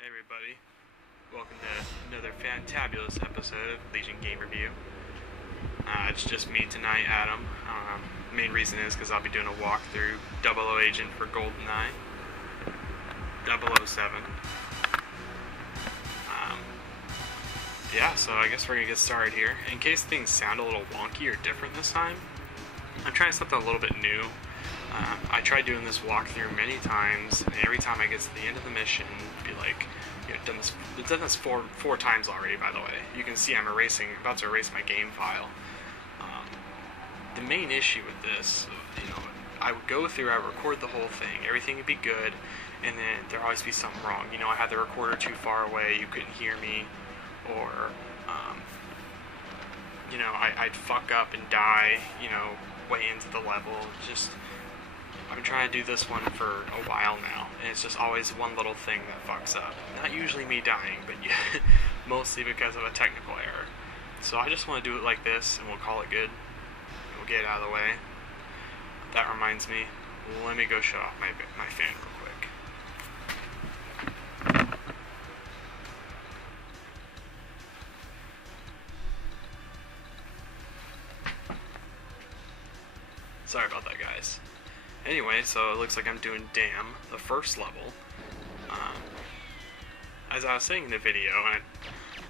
Hey everybody, welcome to another fantabulous episode of Legion Game Review. It's just me tonight, Adam. The main reason is because I'll be doing a walkthrough, 00 Agent for Goldeneye, 007. Yeah, so I guess we're going to get started here. In case things sound a little wonky or different this time, I'm trying something a little bit new. I tried doing this walkthrough many times, and every time I get to the end of the mission, be like, you know, I've done this four times already, by the way. You can see I'm about to erase my game file. The main issue with this, I would go through, I would record the whole thing, everything would be good, and then there'd always be something wrong. I had the recorder too far away, you couldn't hear me, or, I'd fuck up and die, way into the level. I've been trying to do this one for a while now, and it's just always one little thing that fucks up. Not usually me dying, but mostly because of a technical error. So I just want to do it like this, and we'll call it good. We'll get it out of the way. That reminds me, let me go shut off my fan real quick. Sorry about that, guys. Anyway, so it looks like I'm doing Damn, the first level. As I was saying in the video, and I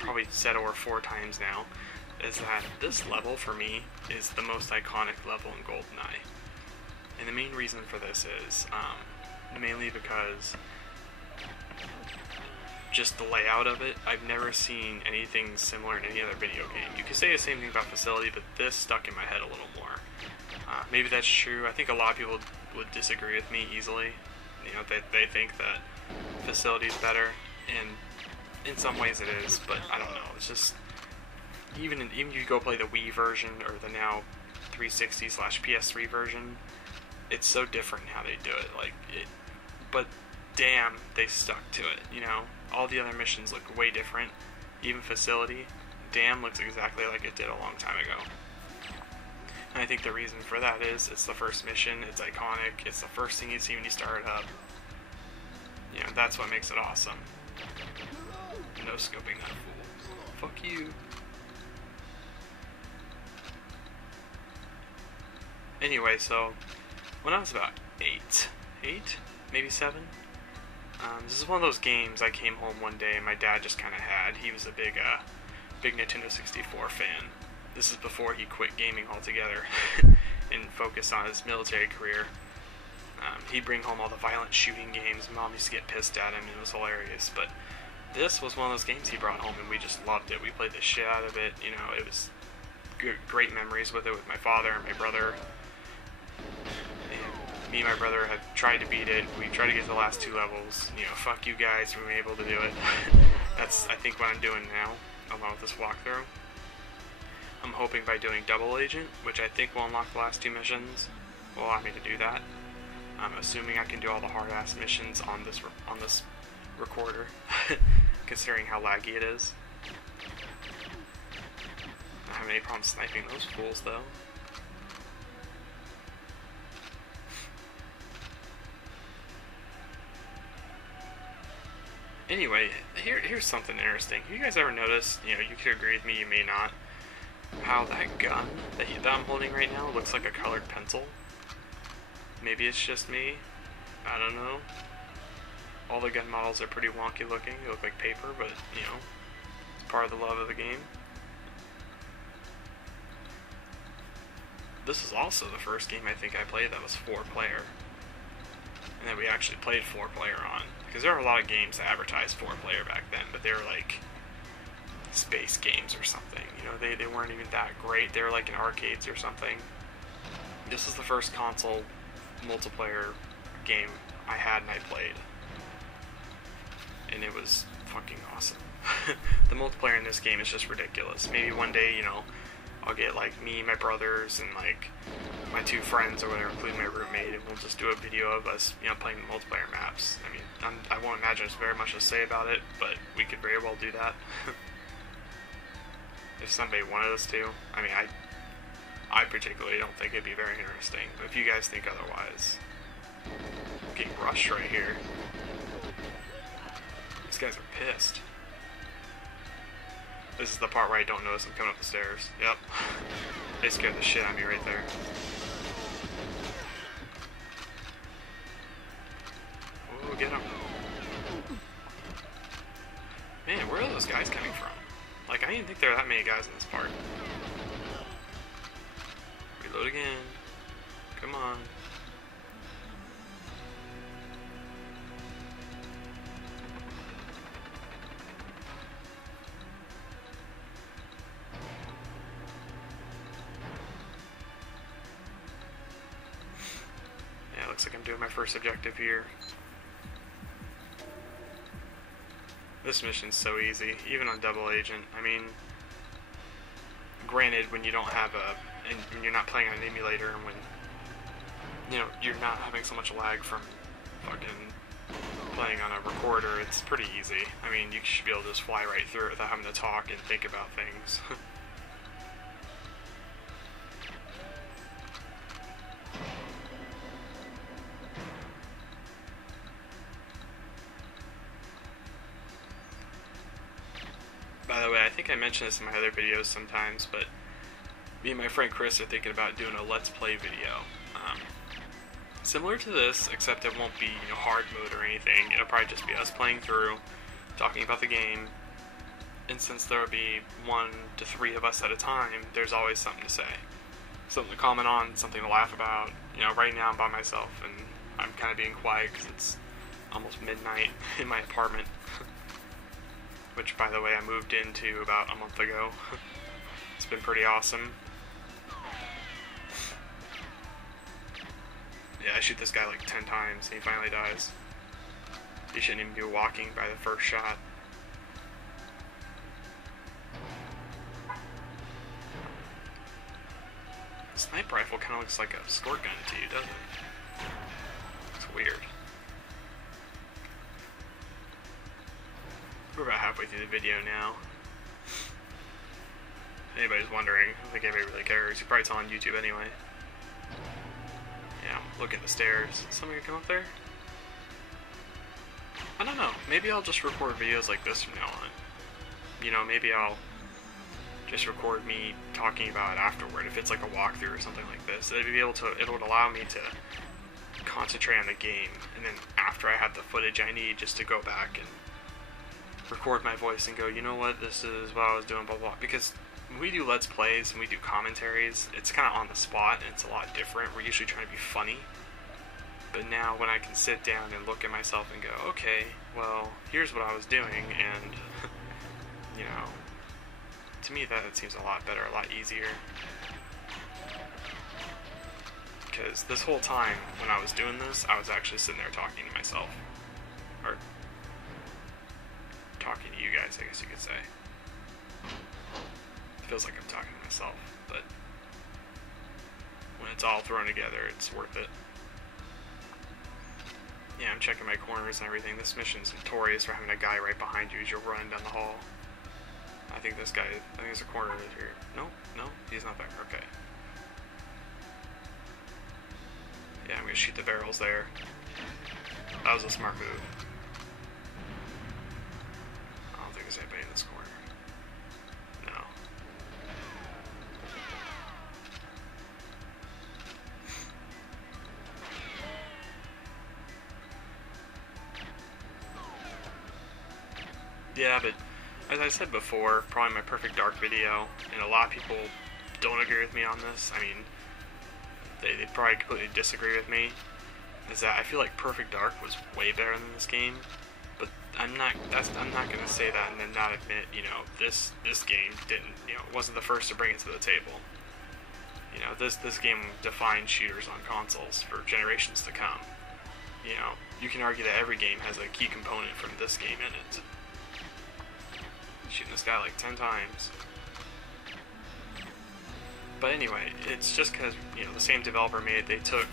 probably said over 4 times now, is that this level for me is the most iconic level in Goldeneye. And the main reason for this is mainly because just the layout of it. I've never seen anything similar in any other video game. You could say the same thing about Facility, but this stuck in my head a little more. Maybe that's true. I think a lot of people would disagree with me easily. They think that Facility is better, and in some ways it is, but I don't know. It's just even if you go play the Wii version or the now 360/PS3 version, it's so different how they do it. But damn, they stuck to it. All the other missions look way different. Even Facility, damn, looks exactly like it did a long time ago. And I think the reason for that is it's the first mission, it's iconic, it's the first thing you see when you start it up. That's what makes it awesome. No scoping that fool. Fuck you. Anyway, so when I was about 8, maybe 7, this is one of those games I came home one day and my dad just kind of had. He was a big Nintendo 64 fan. This is before he quit gaming altogether and focused on his military career. He'd bring home all the violent shooting games. Mom used to get pissed at him, and it was hilarious. But this was one of those games he brought home, and we just loved it. We played the shit out of it. It was great memories with it with my father and my brother. And me and my brother had tried to beat it. We tried to get to the last 2 levels. Fuck you guys, we were able to do it. That's, I think, what I'm doing now, along with this walkthrough. I'm hoping by doing Double Agent, which I think will unlock the last 2 missions, will allow me to do that. I'm assuming I can do all the hard-ass missions on this recorder, considering how laggy it is. I don't have any problem sniping those fools, though. Anyway, here's something interesting. You guys ever notice, you could agree with me, you may not, how that gun that I'm holding right now looks like a colored pencil? Maybe it's just me. I don't know. All the gun models are pretty wonky looking. They look like paper, but, it's part of the love of the game. This is also the first game I think I played that was 4-player. And that we actually played 4-player on. Because there were a lot of games that advertised 4-player back then, but they were like space games or something. They weren't even that great. They were like in arcades or something. This is the first console multiplayer game I had and I played. And it was fucking awesome. The multiplayer in this game is just ridiculous. Maybe one day, I'll get like me, my brothers, and like my 2 friends or whatever, including my roommate, and we'll just do a video of us, playing the multiplayer maps. I mean, I won't imagine there's very much to say about it, but we could very well do that. If somebody wanted us to. I mean, I particularly don't think it'd be very interesting, but if you guys think otherwise. I'm getting rushed right here. These guys are pissed. This is the part where I don't notice them coming up the stairs. Yep. They scared the shit out of me right there. Ooh, get him. Man, where are those guys coming from? Like, I didn't think there were that many guys in this part. Reload again. Come on. Yeah, looks like I'm doing my first objective here. This mission's so easy, even on Double Agent. I mean, granted, when you don't have and when you're not playing on an emulator, and when, you know, you're not having so much lag from fucking playing on a recorder, it's pretty easy. I mean, you should be able to just fly right through it without having to talk and think about things. By the way, I think I mentioned this in my other videos sometimes, but me and my friend Chris are thinking about doing a Let's Play video. Similar to this, except it won't be, you know, hard mode or anything. It'll probably just be us playing through, talking about the game, and since there will be 1 to 3 of us at a time, there's always something to say. Something to comment on, something to laugh about. You know, right now I'm by myself, and I'm kind of being quiet because it's almost midnight in my apartment. Which, by the way, I moved into about a month ago. It's been pretty awesome. Yeah, I shoot this guy like 10 times and he finally dies. He shouldn't even be walking by the first shot. The sniper rifle kind of looks like a squirt gun to you, doesn't it? It's weird. We're about halfway through the video now. If anybody's wondering, I don't think anybody really cares. You're probably on YouTube anyway. Yeah, look at the stairs. Is somebody gonna come up there? I don't know. Maybe I'll just record videos like this from now on. You know, maybe I'll just record me talking about it afterward if it's like a walkthrough or something like this. It would allow me to concentrate on the game, and then after I have the footage I need, just to go back and record my voice and go, you know what, this is what I was doing, blah blah. Because when we do Let's Plays and we do commentaries, it's kind of on the spot and it's a lot different. We're usually trying to be funny. But now when I can sit down and look at myself and go, okay, well, here's what I was doing, and, you know, to me that seems a lot better, a lot easier. Because this whole time when I was doing this, I was actually sitting there talking to myself. Or talking to you guys, I guess you could say. It feels like I'm talking to myself, but when it's all thrown together, it's worth it. Yeah, I'm checking my corners and everything. This mission's notorious for having a guy right behind you as you're running down the hall. I think there's a corner right here. No, he's not there. Okay. Yeah, I'm gonna shoot the barrels there. That was a smart move. I don't think there's anybody in this corner. No. Yeah, but as I said before, probably my Perfect Dark video, and a lot of people don't agree with me on this. I mean, they probably completely disagree with me. Is that I feel like Perfect Dark was way better than this game, but I'm not gonna say that and then not admit, you know, this game didn't, you know, wasn't the first to bring it to the table. You know, this game defined shooters on consoles for generations to come. You know, you can argue that every game has a key component from this game in it. Shooting this guy like 10 times. But anyway, it's just because, you know, the same developer made it. They took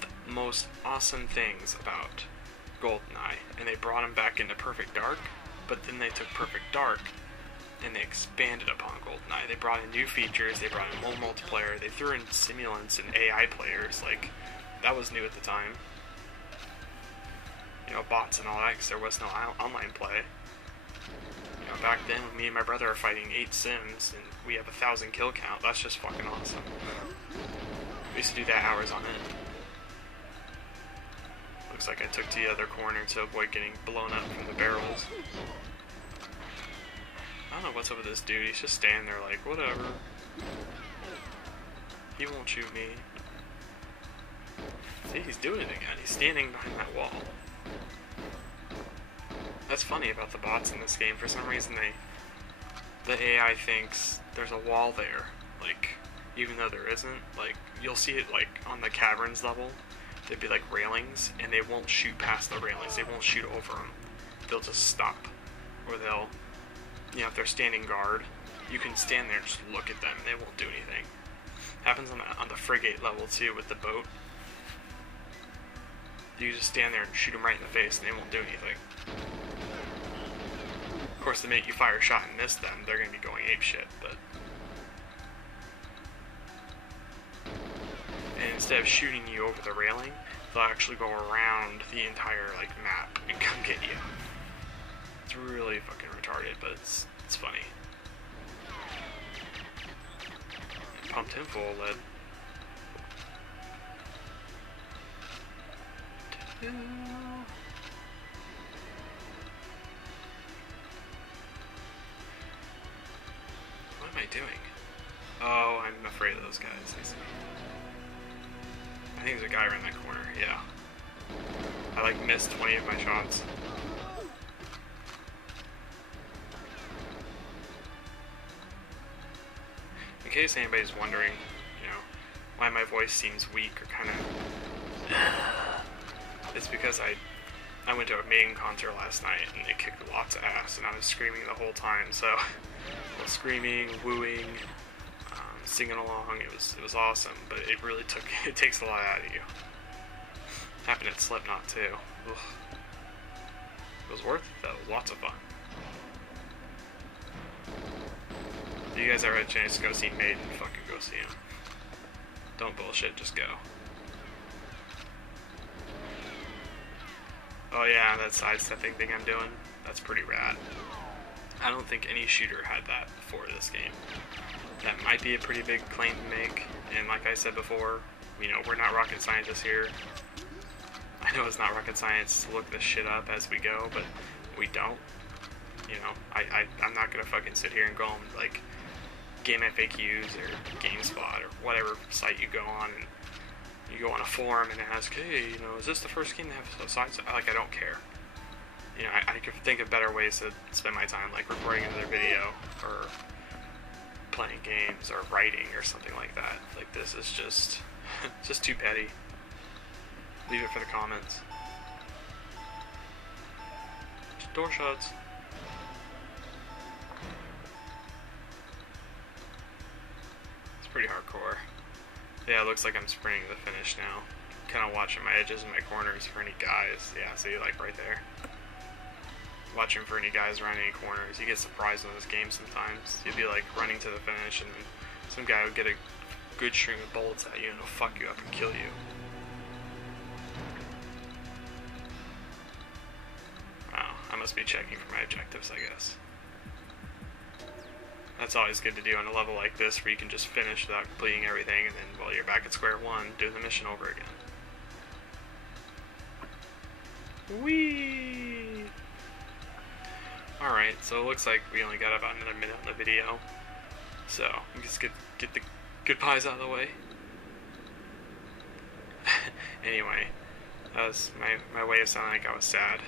the most awesome things about Goldeneye and they brought them back into Perfect Dark, but then they took Perfect Dark and they expanded upon Goldeneye. They brought in new features, they brought in more multiplayer, they threw in simulants and AI players. Like, that was new at the time. you know, bots and all that, because there was no online play. You know, back then, me and my brother are fighting 8 Sims, and we have 1,000 kill count. That's just fucking awesome. We used to do that hours on end. Looks like I took to the other corner to avoid getting blown up from the barrels. I don't know what's up with this dude. He's just standing there like, whatever. He won't shoot me. See, he's doing it again. He's standing behind that wall. That's funny about the bots in this game. For some reason, the AI thinks there's a wall there. Like, even though there isn't. Like, you'll see it, like, on the caverns level. There'd be, like, railings, and they won't shoot past the railings. They won't shoot over them. They'll just stop. Or they'll, you know, if they're standing guard, you can stand there and just look at them, and they won't do anything. Happens on the frigate level, too, with the boat. You just stand there and shoot them right in the face, and they won't do anything. Of course, the minute you fire a shot and miss them, they're going to be going apeshit, but... And instead of shooting you over the railing, they'll actually go around the entire, like, map and come get you. It's really fucking retarded, but it's funny. And pumped him full of lead. What am I doing? Oh, I'm afraid of those guys, I see. I think there's a guy around that corner, yeah. I like missed 20 of my shots. In case anybody's wondering, you know, why my voice seems weak or kind of... It's because I went to a main concert last night and it kicked lots of ass and I was screaming the whole time, so I was screaming, wooing, singing along. It was awesome, but it takes a lot out of you. Happened at Slipknot too. Ugh. It was worth it though, lots of fun. If you guys ever had a chance to go see Maiden, fucking go see him. Don't bullshit, just go. Oh yeah, that sidestepping thing I'm doing, that's pretty rad. I don't think any shooter had that before this game. That might be a pretty big claim to make, and like I said before, you know, we're not rocket scientists here. I know it's not rocket science to look this shit up as we go, but we don't. You know, I'm not gonna fucking sit here and go on, like, Game FAQs or GameSpot or whatever site you go on and you go on a forum and ask, hey, you know, is this the first game to have sides? Like, I don't care. You know, I could think of better ways to spend my time, like recording another video, or playing games, or writing, or something like that. Like, this is just, just too petty. Leave it for the comments. Door shuts. It's pretty hardcore. Yeah, it looks like I'm sprinting to the finish now. Kind of watching my edges and my corners for any guys. Yeah, see, like right there. Watching for any guys around any corners. You get surprised in this game sometimes. You'd be like running to the finish and then some guy would get a good string of bullets at you and he'll fuck you up and kill you. Wow, I must be checking for my objectives, I guess. That's always good to do on a level like this where you can just finish without completing everything and then, well, you're back at square one, doing the mission over again. Whee! Alright, so it looks like we only got about another minute on the video. So, let's get the goodbyes out of the way. Anyway, that was my way of sounding like I was sad.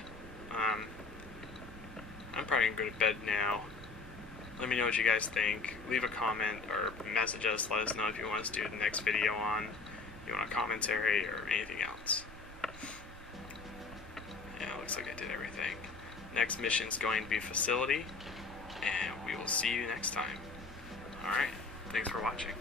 I'm probably gonna go to bed now. Let me know what you guys think. Leave a comment or message us. Let us know if you want us to do the next video on. You want a commentary or anything else. Yeah, it looks like I did everything. Next mission's going to be Facility. And we will see you next time. Alright, thanks for watching.